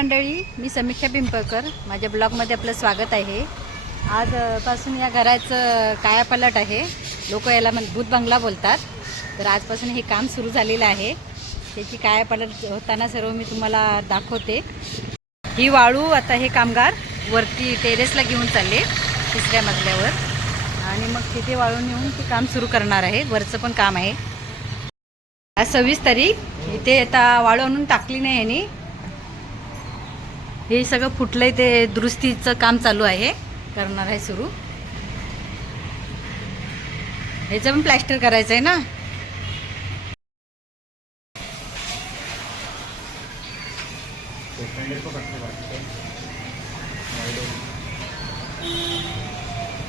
मंडळी मी समीक्षा पिंपळकर माझ्या ब्लॉगमध्ये आपलं स्वागत आहे. आजपासून या घराचं कायापलट आहे. लोक याला म्हण भूत बंगला बोलतात. तर आजपासून हे काम सुरू झालेलं आहे. त्याची कायापलट होताना सर्व मी तुम्हाला दाखवते. ही वाळू आता हे कामगार वरती टेरेसला घेऊन चालले तिसऱ्या मजल्यावर. आणि मग तिथे वाळून येऊन ते काम सुरू करणार आहे. वरचं पण काम आहे. आज सव्वीस तारीख. इथे आता वाळू आणून टाकली नाही यांनी. हे सगळं फुटलंय ते दुरुस्तीचं काम चालू आहे. करणार आहे सुरू. ह्याचं पण प्लॅस्टर करायचं आहे ना?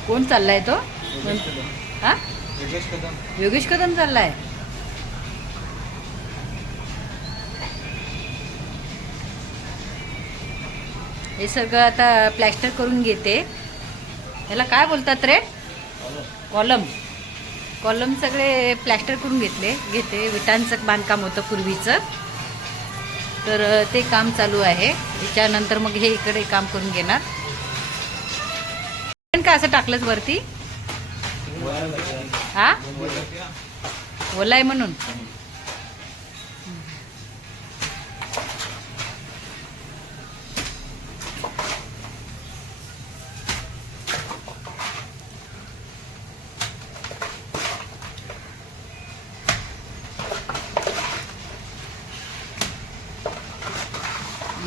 कोण चाललाय तो? हा? योगेश कदम चाललाय? हे सगळं आता प्लॅस्टर करून घेते. ह्याला काय बोलतात रे? कॉलम. कॉलम सगळे प्लॅस्टर करून घेतले. घेते. विटांचं बांधकाम होतं पूर्वीचं. तर ते काम चालू आहे. त्याच्यानंतर मग हे इकडे काम करून घेणार. पण का असं टाकलंच वरती? हा? ओलाय आहे म्हणून.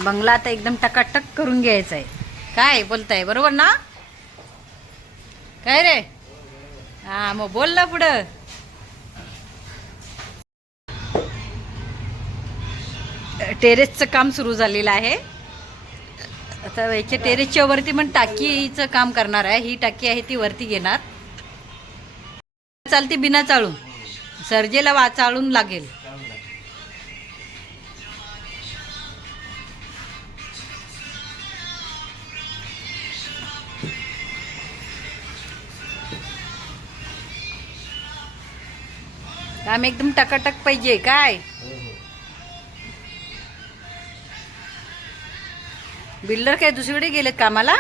बंगला आता एकदम टकाटक करून घ्यायचा आहे काय बोलताय बरोबर ना? काय रे? हा मग बोल ना पुढं. टेरेसचं काम सुरू झालेलं आहे. आता याच्या टेरेसच्या वरती पण टाकीचं काम करणार आहे. ही टाकी आहे ती वरती घेणार. चालते बिना चाळून. सर्जेला वा चाळून लागेल. काम एकदम टकाटक पाहिजे काय? बिल्डर काय दुसरीकडे गेलेत कामाला?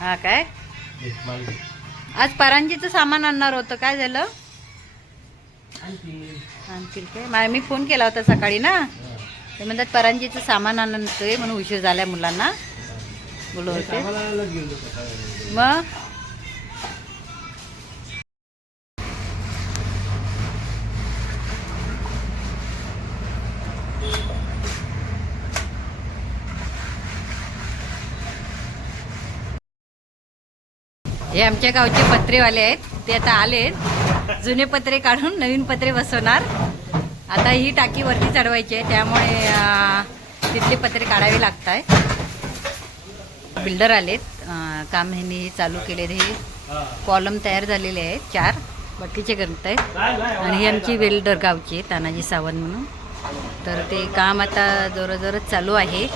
हे काय. आज परांजीचं सामान आणणार होतं काय झालं? आणखी. आणतील काय? मा- मी फोन केला होता सकाळी ना. ते म्हणतात परांजीचं सामान आणतोय म्हणून उशीर झालाय मुलांना. बोलवते. मग? हे आमच्या गावचे पत्रेवाले आहेत. ते आता आले जुने पत्रे काढून नवीन पत्रे बसवणार. आता ही टाकी वरती चढवायची आहे. त्यामुळे तिथले पत्रे काढावे लागत आहे बिल्डर आलेत. काम ह्यांनी चालू केले हे. कॉलम तयार झालेले आहेत. चार. बाकीचे करत आहेत. आणि ही आमची वेल्डर गावची तानाजी सावंत म्हणून. तर ते काम आता जोराजोरात चालू आहे.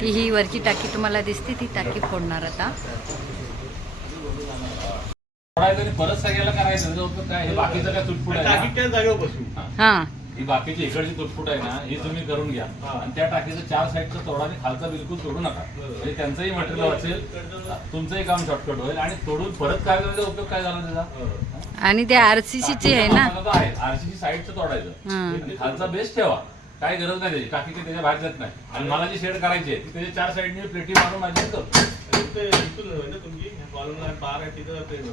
ती ही वरची टाकी तुम्हाला दिसते. ती टाकी फोडणार आता. आणि परत सगळ्याला करायचं. उपयोग काय हे बाकीचं काय तुटफुट आहे ना? टाकीच्या जागेवर बसू हां. ही. बाकीची इकडची तुटफुट आहे ना ही तुम्ही करून घ्या. आणि त्या टाकीचं चार साईडचा तोडा आणि खालचा बिलकुल तोडू नका. म्हणजे त्यांचंही मटेरियल वाचेल तुमचंही काम शॉर्टकट होईल. आणि तोडून परत काय करायचा उपयोग काय झाला त्याचा? आणि ते आर सी सीचे आहे ना? आरसीसी साईडचं तोडायचं. हां. आणि खालचा बेस ठेवा. काय गरज नाही त्याची. टाकी काही त्याच्या बाहेर जात नाही. आणि मला जी शेड करायची आहे ती त्याच्या चार साईडने प्लेटी मारून माझी करतो ते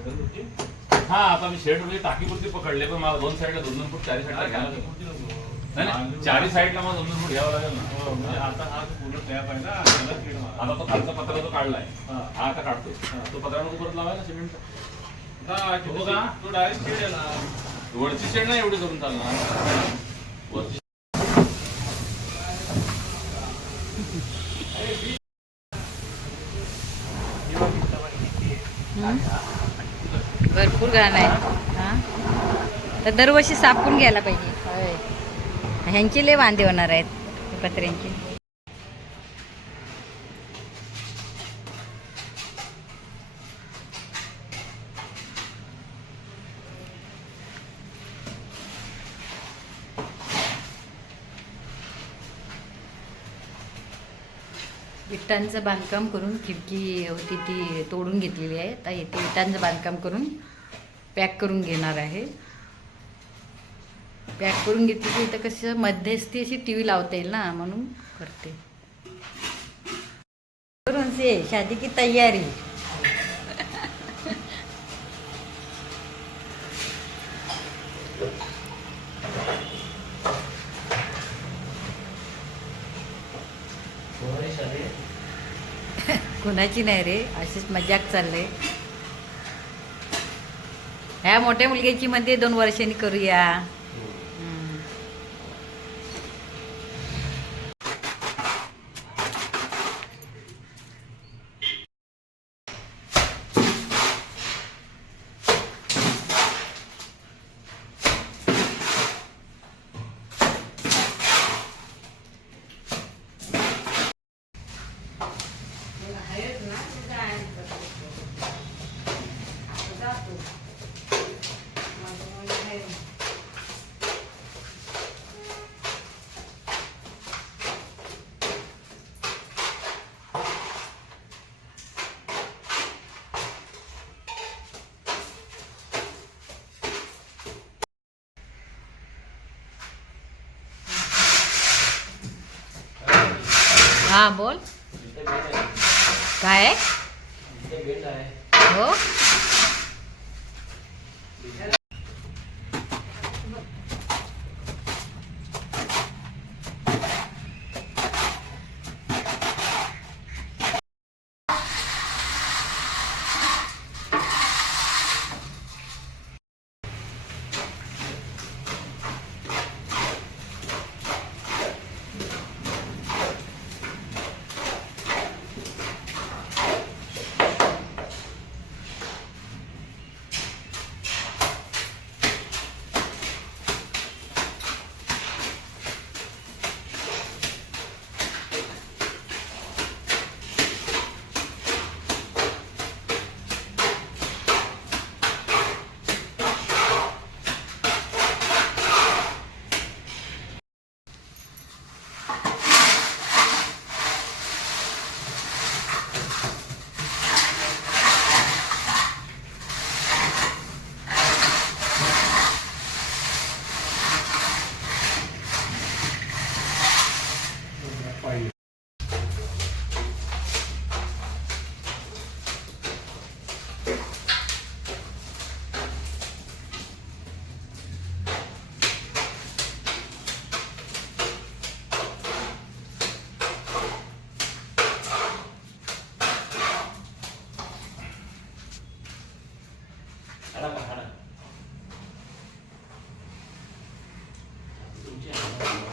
ते हा आता मी शेड म्हणजे टाकीपुरती पकडले पण मला दोन साईडला दोन दोन फूट चारी साईडला घ्यायला लागेल. नाही चारी साईडला मला दोन दोन फूट घ्यावं लागेल ना. म्हणजे आता हा पूर्ण तयार आहे ना. आता तो खालचा पत्रा तो काढलाय हा. हा आता काढतो तो पत्रा नको परत लावायला सिमेंट? हा, हो का? तो डायरेक्ट कीड आहे ना. वरची शेड नाही एवढी करून चालणार. भरपूर गाणं आहे तर दरवर्षी सापकून घ्यायला पाहिजे. ह्यांचे लय वांदे होणार आहेत कत्र्यांचे विटांचं बांधकाम करून खिडकी होती ती तोडून घेतलेली आहे. तर इथे विटांचं बांधकाम करून पॅक करून घेणार आहे. पॅक करून घेतली की इथं कसं मध्यस्थी अशी टी व्ही लावता येईल ना म्हणून करते. करून से शादी की तयारी. कुणाची नाही रे अशीच मजाक चालले ह्या मोठ्या मुलग्याची मध्ये दोन वर्षांनी करूया. हां बोल काय आहे? हो हे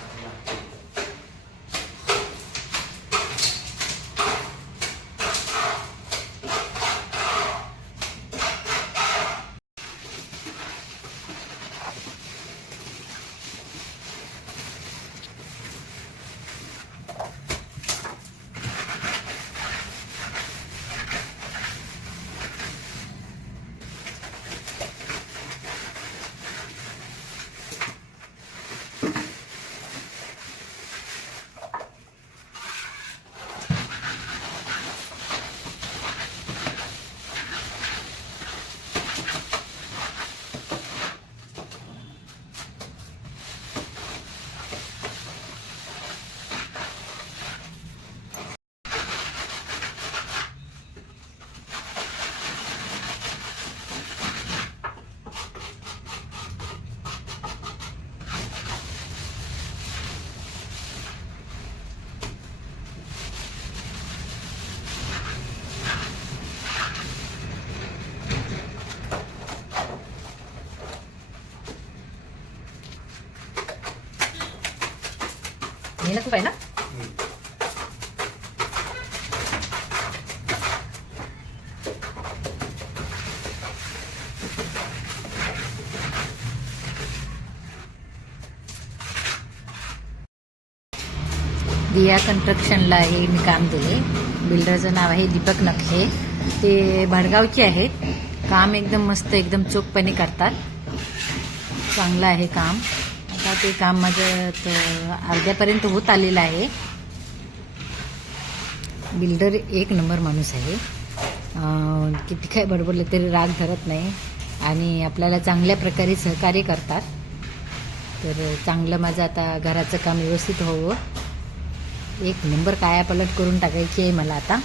ना खूप आहे ना दिया कन्स्ट्रक्शनला हे मी काम दिले. बिल्डरचं नाव आहे दीपक नक्षे ते भडगावचे आहेत. काम एकदम मस्त एकदम चोखपणे करतात. चांगलं आहे काम. ते काम माझं अर्ध्यापर्यंत होत आलेलं आहे. बिल्डर एक नंबर माणूस आहे. किती काय बडबडलं तरी राग धरत नाही आणि आपल्याला चांगल्या प्रकारे सहकार्य करतात. तर चांगलं माझं आता घराचं काम व्यवस्थित व्हावं एक नंबर कायापलट करून टाकायची आहे मला आता.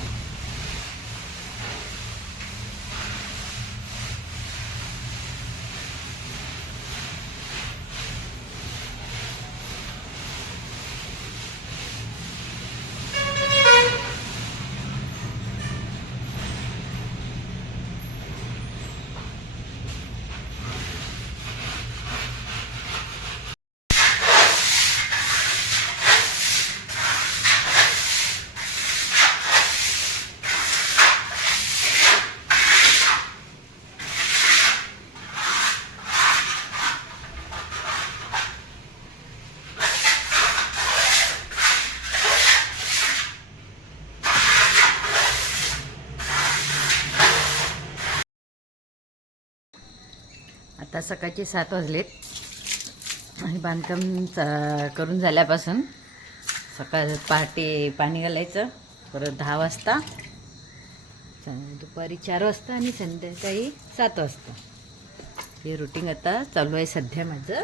आता सकाळचे सात वाजलेत. आणि बांधकाम चा- करून झाल्यापासून सकाळ पहाटे पाणी घालायचं परत दहा वाजता दुपारी चार वाजता आणि संध्याकाळी सात वाजता. हे रुटीन आता चालू आहे सध्या माझं.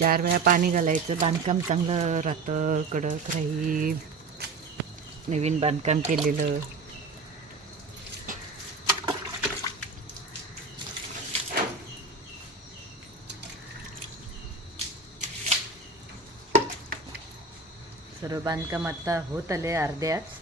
चार वेळा पाणी घालायचं बांधकाम चांगलं राहतं कडक राहील. नवीन बांधकाम केलेलं. सर्व बांधकाम आता होत आले अर्ध्याच